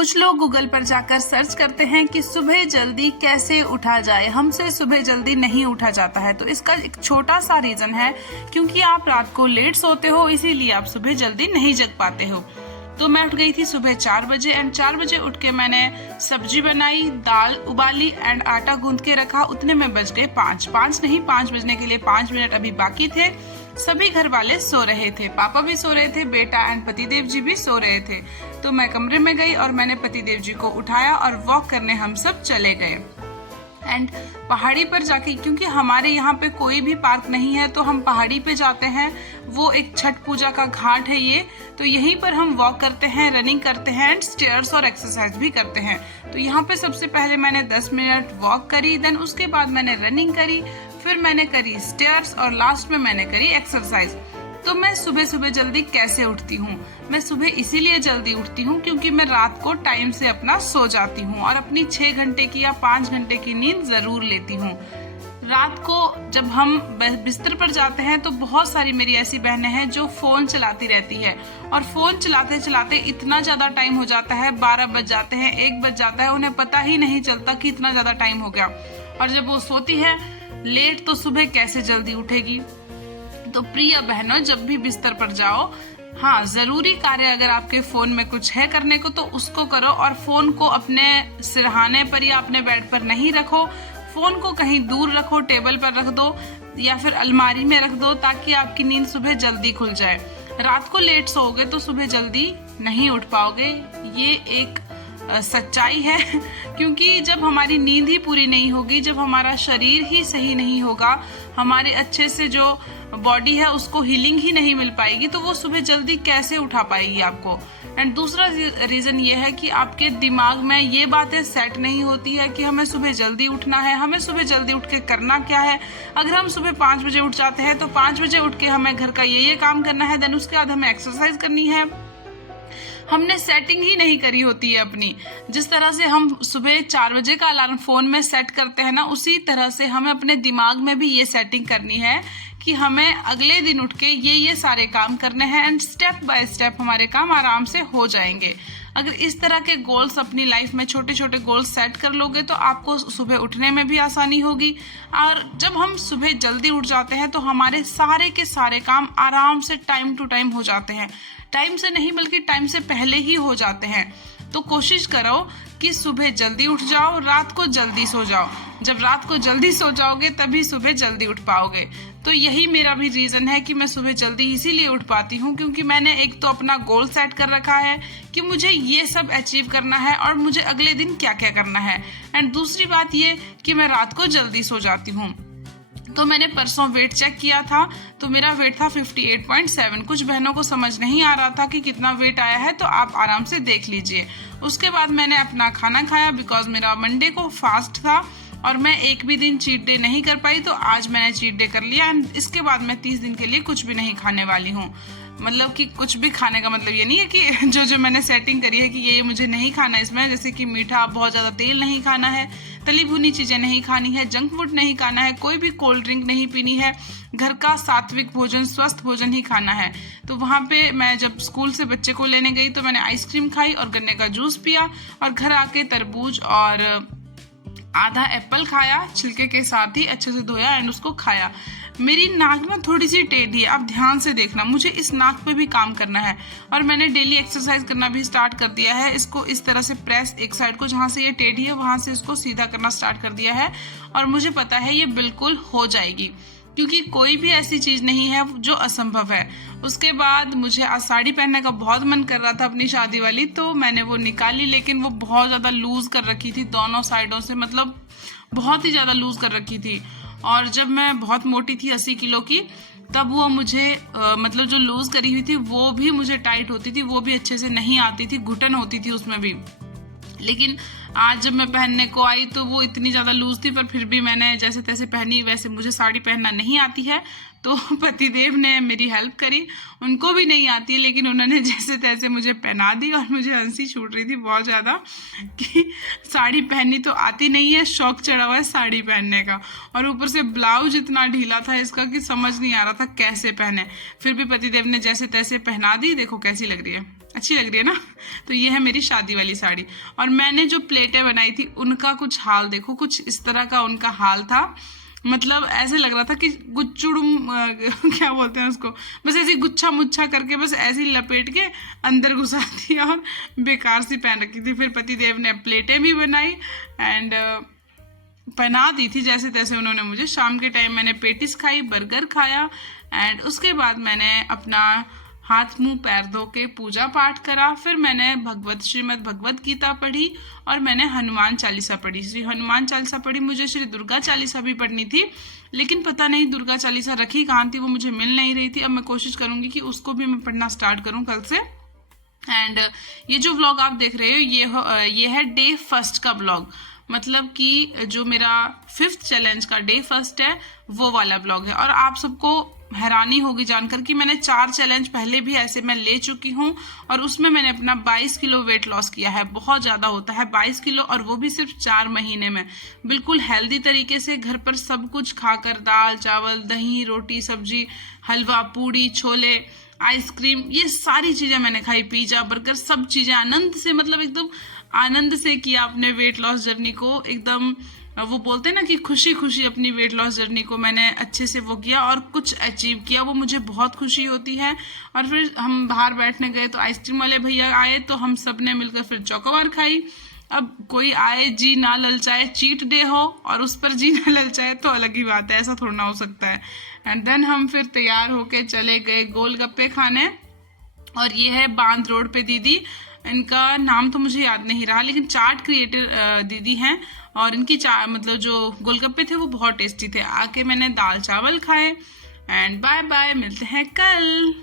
कुछ लोग गूगल पर जाकर सर्च करते हैं कि सुबह जल्दी कैसे उठा जाए। हमसे सुबह जल्दी नहीं उठा जाता है, तो इसका एक छोटा सा रीजन है क्योंकि आप रात को लेट सोते हो, इसीलिए आप सुबह जल्दी नहीं जग पाते हो। तो मैं उठ गई थी सुबह 4 बजे एंड 4 बजे उठ के मैंने सब्जी बनाई, दाल उबाली एंड आटा गूंथ के रखा। उतने में बज गए 5 बजने के लिए 5 मिनट अभी बाकी थे। सभी घर वाले सो रहे थे, पापा भी सो रहे थे, बेटा एंड पतिदेव जी भी सो रहे थे। तो मैं कमरे में गई और मैंने पतिदेव जी को उठाया और वॉक करने हम सब चले गए। एंड पहाड़ी पर जाके, क्योंकि हमारे यहाँ पे कोई भी पार्क नहीं है, तो हम पहाड़ी पे जाते हैं। वो एक छठ पूजा का घाट है ये, तो यहीं पर हम वॉक करते हैं, रनिंग करते हैं एंड स्टेयर्स और एक्सरसाइज भी करते हैं। तो यहाँ पे सबसे पहले मैंने 10 मिनट वॉक करी, देन उसके बाद मैंने रनिंग करी, फिर मैंने करी स्टेयर्स और लास्ट में मैंने करी एक्सरसाइज। तो मैं सुबह सुबह जल्दी कैसे उठती हूँ? मैं सुबह इसीलिए जल्दी उठती हूँ क्योंकि मैं रात को टाइम से अपना सो जाती हूँ और अपनी 6 घंटे की या 5 घंटे की नींद जरूर लेती हूँ। रात को जब हम बिस्तर पर जाते हैं तो बहुत सारी मेरी ऐसी बहनें हैं जो फोन चलाती रहती है और फोन चलाते चलाते इतना ज्यादा टाइम हो जाता है, 12 बज जाते हैं, 1 बज जाता है, उन्हें पता ही नहीं चलता कि इतना ज्यादा टाइम हो गया। और जब वो सोती है लेट तो सुबह कैसे जल्दी उठेगी? तो प्रिय बहनों, जब भी बिस्तर पर जाओ, हाँ, जरूरी कार्य अगर आपके फोन में कुछ है करने को तो उसको करो और फोन को अपने सिरहाने पर या अपने बेड पर नहीं रखो। फोन को कहीं दूर रखो, टेबल पर रख दो या फिर अलमारी में रख दो ताकि आपकी नींद सुबह जल्दी खुल जाए। रात को लेट सोओगे तो सुबह जल्दी नहीं उठ पाओगे, ये एक सच्चाई है क्योंकि जब हमारी नींद ही पूरी नहीं होगी, जब हमारा शरीर ही सही नहीं होगा, हमारे अच्छे से जो बॉडी है उसको हीलिंग ही नहीं मिल पाएगी, तो वो सुबह जल्दी कैसे उठा पाएगी आपको। एंड दूसरा रीजन ये है कि आपके दिमाग में ये बातें सेट नहीं होती है कि हमें सुबह जल्दी उठना है, हमें सुबह जल्दी उठ के करना क्या है। अगर हम सुबह 5 बजे उठ जाते हैं तो 5 बजे उठ के हमें घर का ये काम करना है, देन उसके बाद हमें एक्सरसाइज करनी है। हमने सेटिंग ही नहीं करी होती है अपनी। जिस तरह से हम सुबह 4 बजे का अलार्म फोन में सेट करते हैं ना, उसी तरह से हमें अपने दिमाग में भी ये सेटिंग करनी है कि हमें अगले दिन उठ के ये सारे काम करने हैं एंड स्टेप बाय स्टेप हमारे काम आराम से हो जाएंगे। अगर इस तरह के गोल्स अपनी लाइफ में छोटे छोटे गोल्स सेट कर लोगे तो आपको सुबह उठने में भी आसानी होगी। और जब हम सुबह जल्दी उठ जाते हैं तो हमारे सारे के सारे काम आराम से टाइम टू टाइम हो जाते हैं, टाइम से नहीं बल्कि टाइम से पहले ही हो जाते हैं। तो कोशिश करो कि सुबह जल्दी उठ जाओ, रात को जल्दी सो जाओ। जब रात को जल्दी सो जाओगे तभी सुबह जल्दी उठ पाओगे। तो यही मेरा भी रीजन है कि मैं सुबह जल्दी इसीलिए उठ पाती हूँ क्योंकि मैंने एक तो अपना गोल सेट कर रखा है कि मुझे ये सब अचीव करना है और मुझे अगले दिन क्या क्या करना है। एंड दूसरी बात ये कि मैं रात को जल्दी सो जाती हूँ। तो मैंने परसों वेट चेक किया था तो मेरा वेट था 58.7। कुछ बहनों को समझ नहीं आ रहा था कि कितना वेट आया है, तो आप आराम से देख लीजिए। उसके बाद मैंने अपना खाना खाया बिकॉज मेरा मंडे को फास्ट था और मैं एक भी दिन चीट डे नहीं कर पाई, तो आज मैंने चीट डे कर लिया। एंड इसके बाद मैं 30 दिन के लिए कुछ भी नहीं खाने वाली हूँ। मतलब कि कुछ भी खाने का मतलब ये नहीं है कि जो मैंने सेटिंग करी है कि ये मुझे नहीं खाना है इसमें, जैसे कि मीठा, बहुत ज़्यादा तेल नहीं खाना है, तली भुनी चीज़ें नहीं खानी है, जंक फूड नहीं खाना है, कोई भी कोल्ड ड्रिंक नहीं पीनी है, घर का सात्विक भोजन, स्वस्थ भोजन ही खाना है। तो वहाँ पे मैं जब स्कूल से बच्चे को लेने गई तो मैंने आइसक्रीम खाई और गन्ने का जूस पिया और घर आके तरबूज और आधा एप्पल खाया, छिलके के साथ ही अच्छे से धोया एंड उसको खाया। मेरी नाक ना थोड़ी सी टेढ़ी है, आप ध्यान से देखना, मुझे इस नाक पे भी काम करना है। और मैंने डेली एक्सरसाइज करना भी स्टार्ट कर दिया है। इसको इस तरह से प्रेस, एक साइड को जहाँ से ये टेढ़ी है वहां से इसको सीधा करना स्टार्ट कर दिया है और मुझे पता है ये बिल्कुल हो जाएगी क्योंकि कोई भी ऐसी चीज नहीं है जो असंभव है। उसके बाद मुझे आज साड़ी पहनने का बहुत मन कर रहा था अपनी शादी वाली, तो मैंने वो निकाली, लेकिन वो बहुत ज्यादा लूज कर रखी थी दोनों साइडों से, मतलब बहुत ही ज्यादा लूज कर रखी थी। और जब मैं बहुत मोटी थी 80 किलो की, तब वो मुझे मतलब जो लूज करी हुई थी वो भी मुझे टाइट होती थी, वो भी अच्छे से नहीं आती थी, घुटन होती थी उसमें भी। लेकिन आज जब मैं पहनने को आई तो वो इतनी ज़्यादा लूज थी, पर फिर भी मैंने जैसे तैसे पहनी। वैसे मुझे साड़ी पहनना नहीं आती है, तो पतिदेव ने मेरी हेल्प करी, उनको भी नहीं आती है लेकिन उन्होंने जैसे तैसे मुझे पहना दी। और मुझे हंसी छूट रही थी बहुत ज़्यादा कि साड़ी पहननी तो आती नहीं है, शौक चढ़ा हुआ है साड़ी पहनने का, और ऊपर से ब्लाउज इतना ढीला था इसका कि समझ नहीं आ रहा था कैसे पहने। फिर भी पतिदेव ने जैसे तैसे पहना दी। देखो कैसी लग रही है। अच्छी लग रही है ना। तो ये है मेरी शादी वाली साड़ी। और मैंने जो प्लेटें बनाई थी उनका कुछ हाल देखो, कुछ इस तरह का उनका हाल था। मतलब ऐसे लग रहा था कि गुच्चुड़ुम क्या बोलते हैं उसको, बस ऐसे गुच्छा मुच्छा करके बस ऐसे ही लपेट के अंदर घुसा दिया और बेकार सी पहन रखी थी। फिर पतिदेव ने प्लेटें भी बनाई एंड पहना दी थी जैसे तैसे उन्होंने मुझे। शाम के टाइम मैंने पेटिस खाई, बर्गर खाया एंड उसके बाद मैंने अपना हाथ मुंह पैर धो के पूजा पाठ करा। फिर मैंने श्रीमद् भगवत गीता पढ़ी और मैंने हनुमान चालीसा पढ़ी। श्री हनुमान चालीसा पढ़ी। मुझे श्री दुर्गा चालीसा भी पढ़नी थी, लेकिन पता नहीं दुर्गा चालीसा रखी कहाँ थी, वो मुझे मिल नहीं रही थी। अब मैं कोशिश करूंगी कि उसको भी मैं पढ़ना स्टार्ट करूं कल से। एंड ये जो व्लॉग आप देख रहे हो ये है डे फर्स्ट का व्लॉग। मतलब कि जो मेरा 5th चैलेंज का डे फर्स्ट है वो वाला व्लॉग है। और आप सबको हैरानी होगी जानकर कि मैंने 4 चैलेंज पहले भी ऐसे मैं ले चुकी हूँ और उसमें मैंने अपना 22 किलो वेट लॉस किया है। बहुत ज़्यादा होता है 22 किलो, और वो भी सिर्फ 4 महीने में, बिल्कुल हेल्दी तरीके से घर पर सब कुछ खाकर, दाल चावल दही रोटी सब्जी हलवा पूड़ी छोले आइसक्रीम, ये सारी चीज़ें मैंने खाई, पिज्जा बर्गर सब चीज़ें आनंद से, मतलब एकदम आनंद से किया अपने वेट लॉस जर्नी को। एकदम वो बोलते हैं ना कि खुशी खुशी अपनी वेट लॉस जर्नी को मैंने अच्छे से वो किया और कुछ अचीव किया, वो मुझे बहुत खुशी होती है। और फिर हम बाहर बैठने गए तो आइसक्रीम वाले भैया आए तो हम सब ने मिलकर फिर चॉकोबार खाई। अब कोई आए जी ना ललचाए, चीट डे हो और उस पर जी ना ललचाए तो अलग ही बात है, ऐसा थोड़ा ना हो सकता है। एंड देन हम फिर तैयार होके चले गए गोलगप्पे खाने। और ये है बांध रोड पे दीदी, इनका नाम तो मुझे याद नहीं रहा, लेकिन चाट क्रिएटर दीदी हैं और इनकी मतलब जो गोलगप्पे थे वो बहुत टेस्टी थे। आके मैंने दाल चावल खाए एंड बाय बाय, मिलते हैं कल।